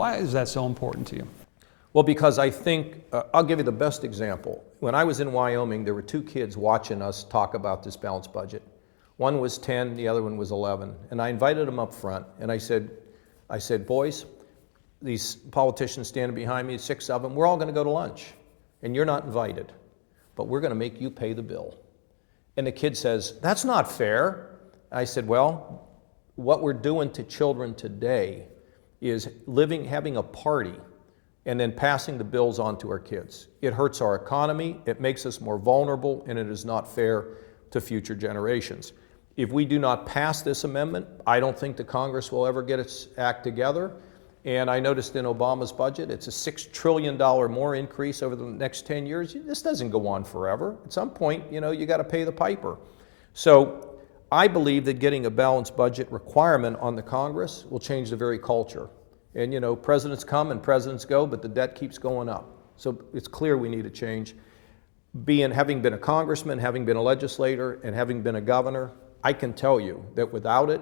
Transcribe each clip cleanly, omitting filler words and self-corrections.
Why is that so important to you? Well, because I think, I'll give you the best example. When I was in Wyoming, there were two kids watching us talk about this balanced budget. One was 10, the other one was 11. And I invited them up front, and I said, boys, these politicians standing behind me, 6 of them, we're all gonna go to lunch, and you're not invited, but we're gonna make you pay the bill. And the kid says, that's not fair. I said, well, what we're doing to children today is having a party and then passing the bills on to our kids. It hurts our economy, it makes us more vulnerable, and it is not fair to future generations. If we do not pass this amendment, I don't think the Congress will ever get its act together. And I noticed in Obama's budget, it's a $6 trillion more increase over the next 10 years. This doesn't go on forever. At some point, you got to pay the piper. So I believe that getting a balanced budget requirement on the Congress will change the very culture. And presidents come and presidents go, but the debt keeps going up. So it's clear we need a change. Having been a congressman, having been a legislator, and having been a governor, I can tell you that without it,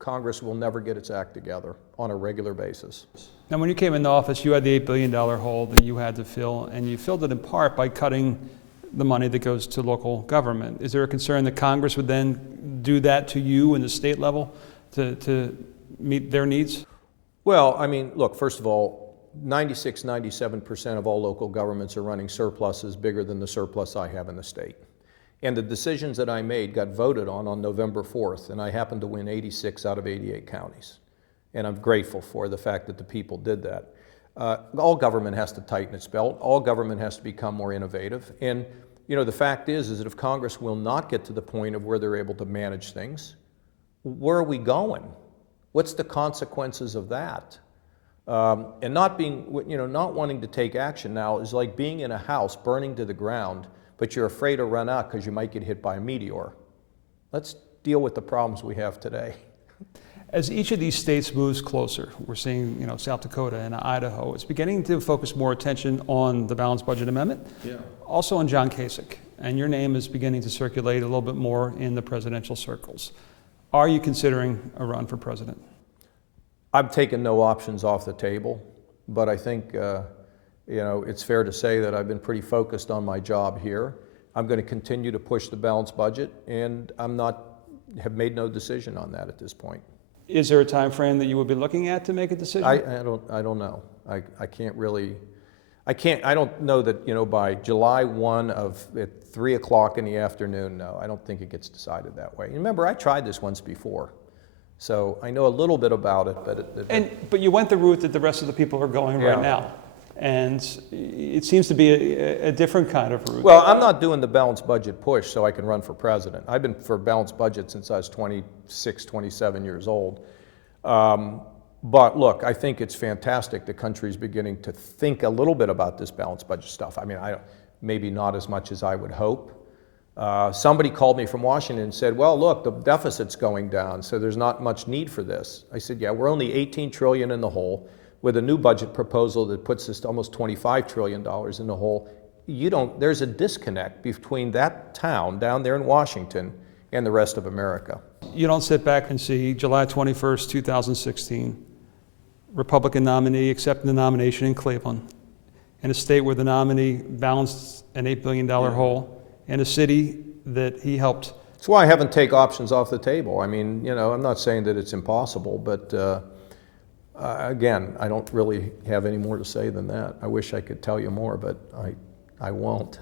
Congress will never get its act together on a regular basis. Now, when you came into office, you had the $8 billion hole that you had to fill, and you filled it in part by cutting the money that goes to local government. Is there a concern that Congress would then do that to you in the state level to meet their needs? Well, I mean, look, first of all, 96, 97% of all local governments are running surpluses bigger than the surplus I have in the state. And the decisions that I made got voted on November 4th, and I happened to win 86 out of 88 counties. And I'm grateful for the fact that the people did that. All government has to tighten its belt. All government has to become more innovative. And the fact is that if Congress will not get to the point of where they're able to manage things, where are we going? What's the consequences of that? And not wanting to take action now is like being in a house burning to the ground, but you're afraid to run out because you might get hit by a meteor. Let's deal with the problems we have today. As each of these states moves closer, we're seeing, South Dakota and Idaho, it's beginning to focus more attention on the balanced budget amendment, also on John Kasich, and your name is beginning to circulate a little bit more in the presidential circles. Are you considering a run for president? I've taken no options off the table, but I think it's fair to say that I've been pretty focused on my job here. I'm going to continue to push the balanced budget, and have made no decision on that at this point. Is there a time frame that you would be looking at to make a decision? I don't know. I can't really. I don't know that by July 1 at 3 o'clock in the afternoon. No, I don't think it gets decided that way. Remember, I tried this once before, so I know a little bit about it. But you went the route that the rest of the people are going right now. And it seems to be a different kind of route. Well, I'm not doing the balanced budget push so I can run for president. I've been for balanced budget since I was 26, 27 years old. But look, I think it's fantastic the country's beginning to think a little bit about this balanced budget stuff. I mean, maybe not as much as I would hope. Somebody called me from Washington and said, well, look, the deficit's going down, so there's not much need for this. I said, yeah, we're only 18 trillion in the hole. With a new budget proposal that puts us to almost $25 trillion in the hole, there's a disconnect between that town down there in Washington and the rest of America. You don't sit back and see July 21st, 2016, Republican nominee accepting the nomination in Cleveland, in a state where the nominee balanced an $8 billion hole, in a city that he helped. That's why I haven't taken options off the table. I mean, I'm not saying that it's impossible, but again, I don't really have any more to say than that. I wish I could tell you more, but I won't.